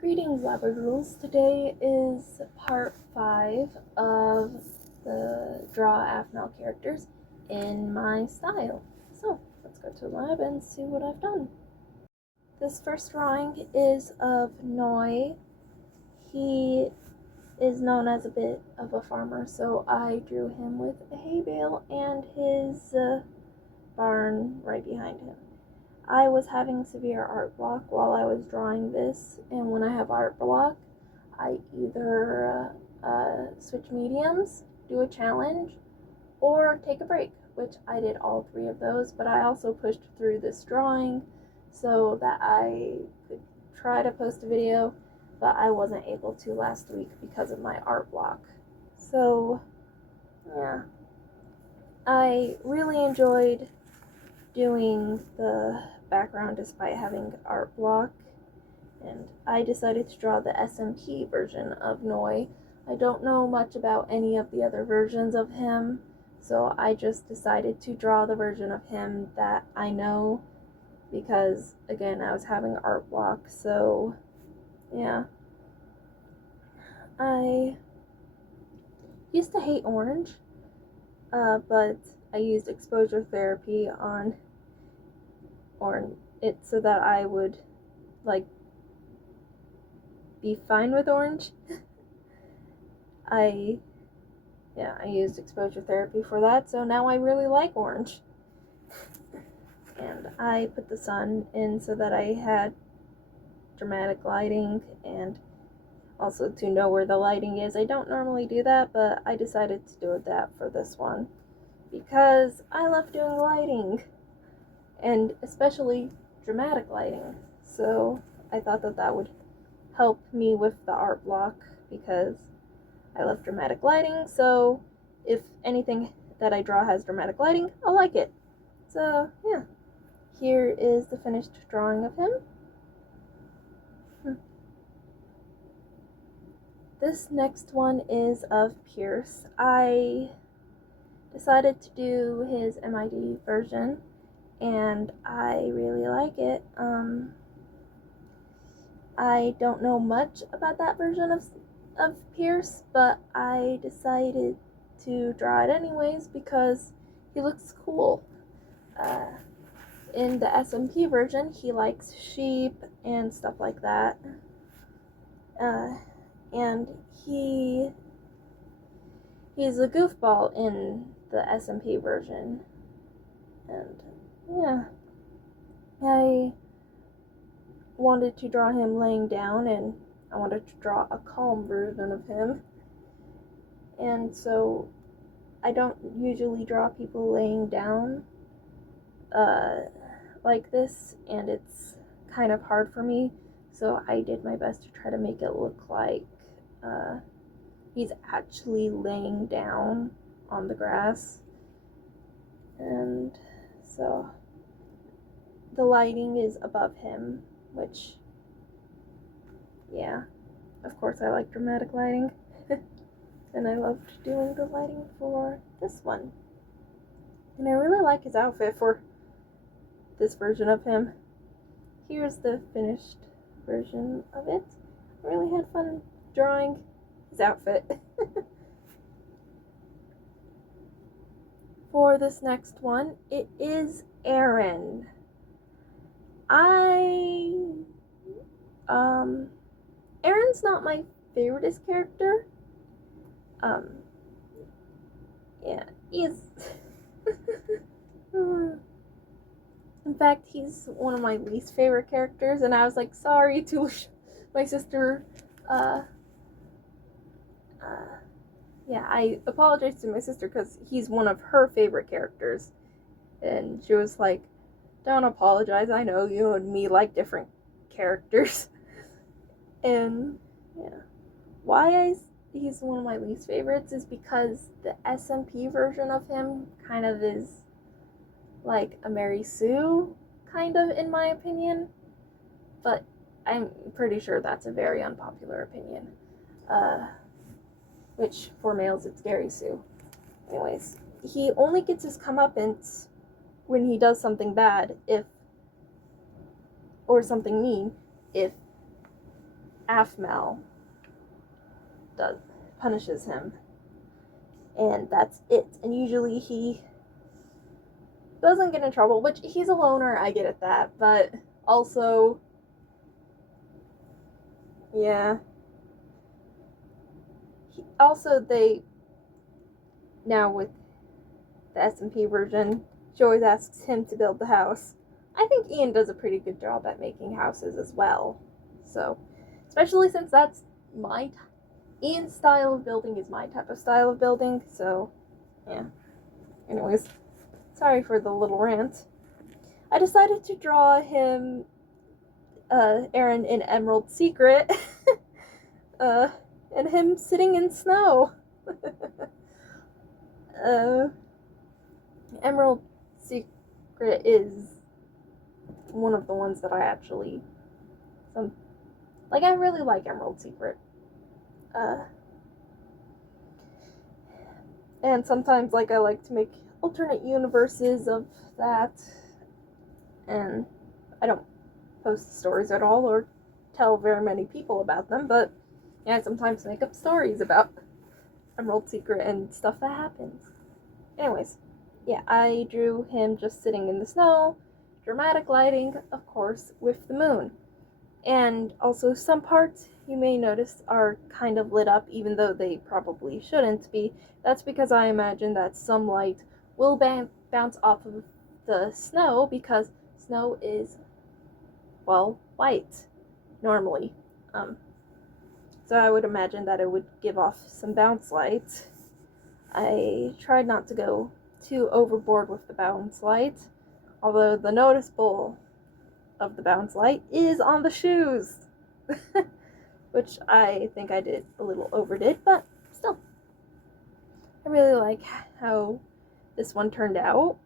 Greetings, Labradoodles. Today is part 5 of the Draw Aphmau characters in my style. So, let's go to the lab and see what I've done. This first drawing is of Noi. He is known as a bit of a farmer, so I drew him with a hay bale and his barn right behind him. I was having severe art block while I was drawing this, and when I have art block, I either switch mediums, do a challenge, or take a break, which I did all 3 of those, but I also pushed through this drawing so that I could try to post a video, but I wasn't able to last week because of my art block. So, yeah. I really enjoyed doing the background despite having art block, and I decided to draw the SMP version of Noi. I don't know much about any of the other versions of him, so I just decided to draw the version of him that I know because, again, I was having art block, so yeah. I used to hate orange, but I used exposure therapy on it so that I would be fine with orange. I used exposure therapy for that, so now I really like orange. And I put the sun in so that I had dramatic lighting and also to know where the lighting is. I don't normally do that, but I decided to do that for this one because I love doing lighting, and especially dramatic lighting. So I thought that would help me with the art block because I love dramatic lighting, so if anything that I draw has dramatic lighting, I'll like it. So yeah, here is the finished drawing of him. This next one is of Pierce. I decided to do his MID version, and I really like it. I don't know much about that version of Pierce, but I decided to draw it anyways because he looks cool. In the SMP version, he likes sheep and stuff like that. And he's a goofball in the SMP version. And yeah, I wanted to draw him laying down, and I wanted to draw a calm version of him. And so I don't usually draw people laying down like this, and it's kind of hard for me, so I did my best to try to make it look like he's actually laying down on the grass. And so the lighting is above him, which, yeah, of course I like dramatic lighting. And I loved doing the lighting for this one. And I really like his outfit for this version of him. Here's the finished version of it. I really had fun drawing his outfit. For this next one, it is Aaron. Aaron's not my favoriteest character. Yeah, he's in fact, he's one of my least favorite characters, and I was like, sorry to my sister. Yeah, I apologize to my sister because he's one of her favorite characters, and she was like, don't apologize, I know you and me like different characters. And yeah, why he's one of my least favorites is because the SMP version of him kind of is like a Mary Sue, kind of, in my opinion, but I'm pretty sure that's a very unpopular opinion, which for males it's Gary Sue. Anyways, he only gets his comeuppance when he does something bad, or something mean, if Aphmau punishes him. And that's it. And usually he doesn't get in trouble, which he's a loner, I get at that, but also, yeah. They, now with the SMP version, she always asks him to build the house. I think Ian does a pretty good job at making houses as well. So, especially since that's Ian's style of building is my type of style of building, so, yeah. Anyways, sorry for the little rant. I decided to draw him, Aaron in Emerald Secret, and him sitting in snow. Emerald Secret is one of the ones that I actually, I really like Emerald Secret. And sometimes, I like to make alternate universes of that, and I don't post stories at all or tell very many people about them, but yeah, I sometimes make up stories about Emerald Secret and stuff that happens. Anyways, yeah, I drew him just sitting in the snow, dramatic lighting, of course, with the moon. And also some parts you may notice are kind of lit up, even though they probably shouldn't be. That's because I imagine that some light will bounce off of the snow, because snow is, white, normally. So I would imagine that it would give off some bounce light. I tried not to go too overboard with the bounce light, although the noticeable of the bounce light is on the shoes, which I think I did a little overdid, but still. I really like how this one turned out.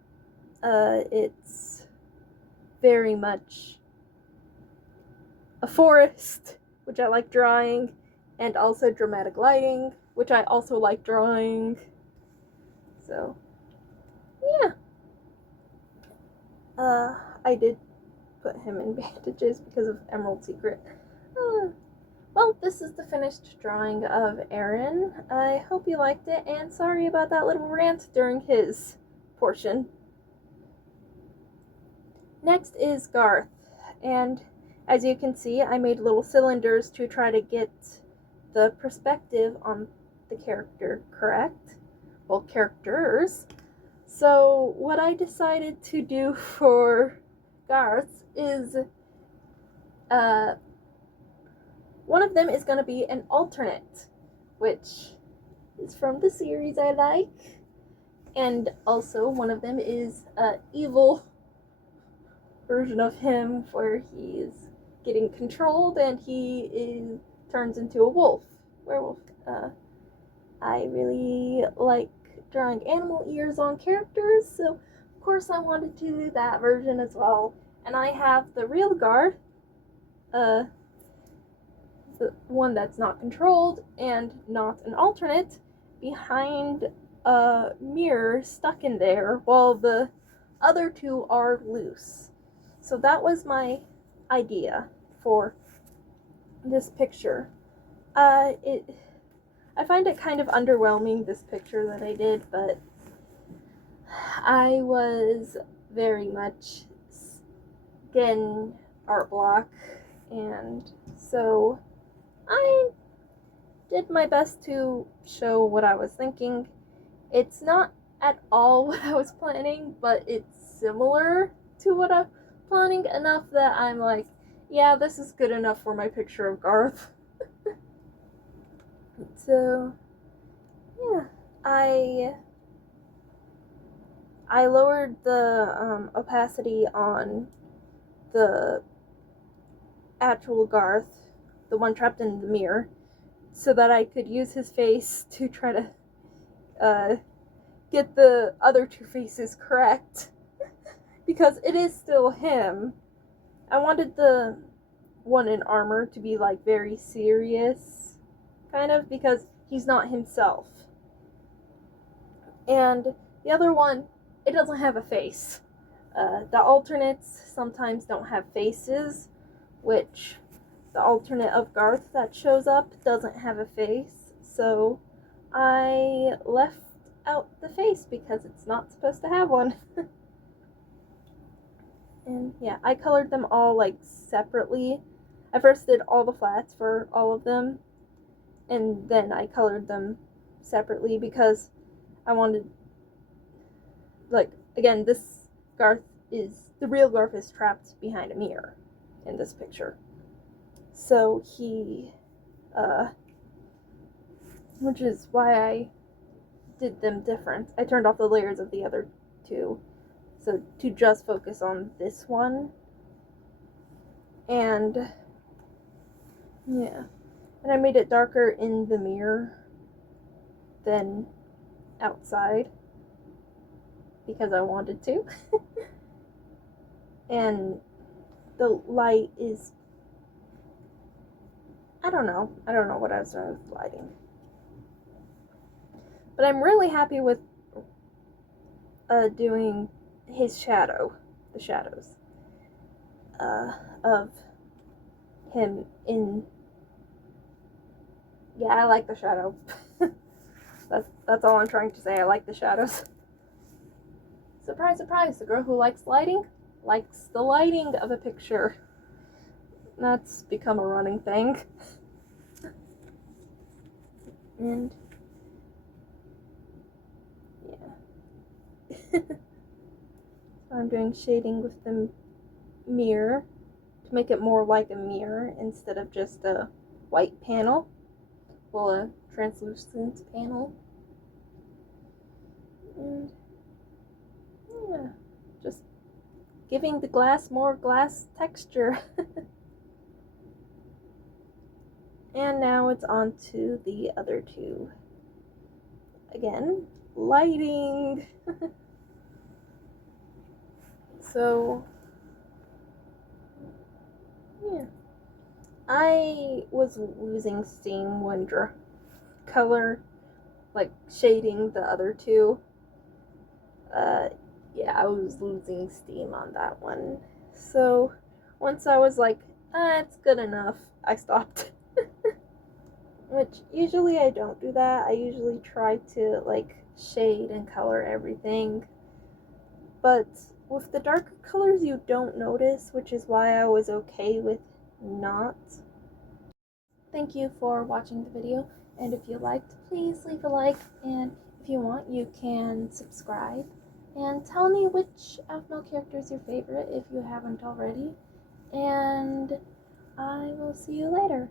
It's very much a forest, which I like drawing, and also dramatic lighting, which I also like drawing. So, yeah. I did put him in bandages because of Emerald Secret. Well, this is the finished drawing of Aaron. I hope you liked it, and sorry about that little rant during his portion. Next is Garth, and as you can see, I made little cylinders to try to get the perspective on the character correct. Well, characters. So what I decided to do for Garth is, one of them is going to be an alternate, which is from the series I like, and also one of them is an evil version of him where he's getting controlled and he turns into a werewolf. I really like drawing animal ears on characters, so of course I wanted to do that version as well. And I have the real guard, the one that's not controlled and not an alternate, behind a mirror stuck in there, while the other two are loose. So that was my idea for this picture. I find it kind of underwhelming, this picture that I did, but I was very much getting art block, and so I did my best to show what I was thinking. It's not at all what I was planning, but it's similar to what I'm planning enough that I'm like, yeah, this is good enough for my picture of Garth. So, yeah, I lowered the opacity on the actual Garth, the one trapped in the mirror, so that I could use his face to try to get the other two faces correct, because it is still him. I wanted the one in armor to be very serious, kind of, because he's not himself. And the other one, it doesn't have a face. The alternates sometimes don't have faces, which the alternate of Garth that shows up doesn't have a face, so I left out the face because it's not supposed to have one. And yeah, I colored them all like separately. I first did all the flats for all of them, and then I colored them separately because I wanted, like, again, this Garth is, the real Garth is trapped behind a mirror in this picture. So he, which is why I did them different. I turned off the layers of the other two, so to just focus on this one. And yeah, and I made it darker in the mirror than outside because I wanted to. And the light is, I don't know what I was doing with lighting, but I'm really happy with doing his shadow, the shadows of him in. Yeah, I like the shadow. That's all I'm trying to say. I like the shadows. Surprise, surprise, the girl who likes lighting likes the lighting of a picture. That's become a running thing. And yeah. So I'm doing shading with the mirror to make it more like a mirror instead of just a white panel. Well, a translucent panel. And yeah, just giving the glass more glass texture. And now it's on to the other two. Again, lighting. So, yeah. I was losing steam when like shading the other two. Yeah, I was losing steam on that one. So, once I was like, it's good enough, I stopped. Which, usually I don't do that. I usually try to, like, shade and color everything. But with the darker colors, you don't notice, which is why I was okay with not. Thank you for watching the video, and if you liked, please leave a like, and if you want, you can subscribe. And tell me which Aphmau character is your favorite if you haven't already. And I will see you later.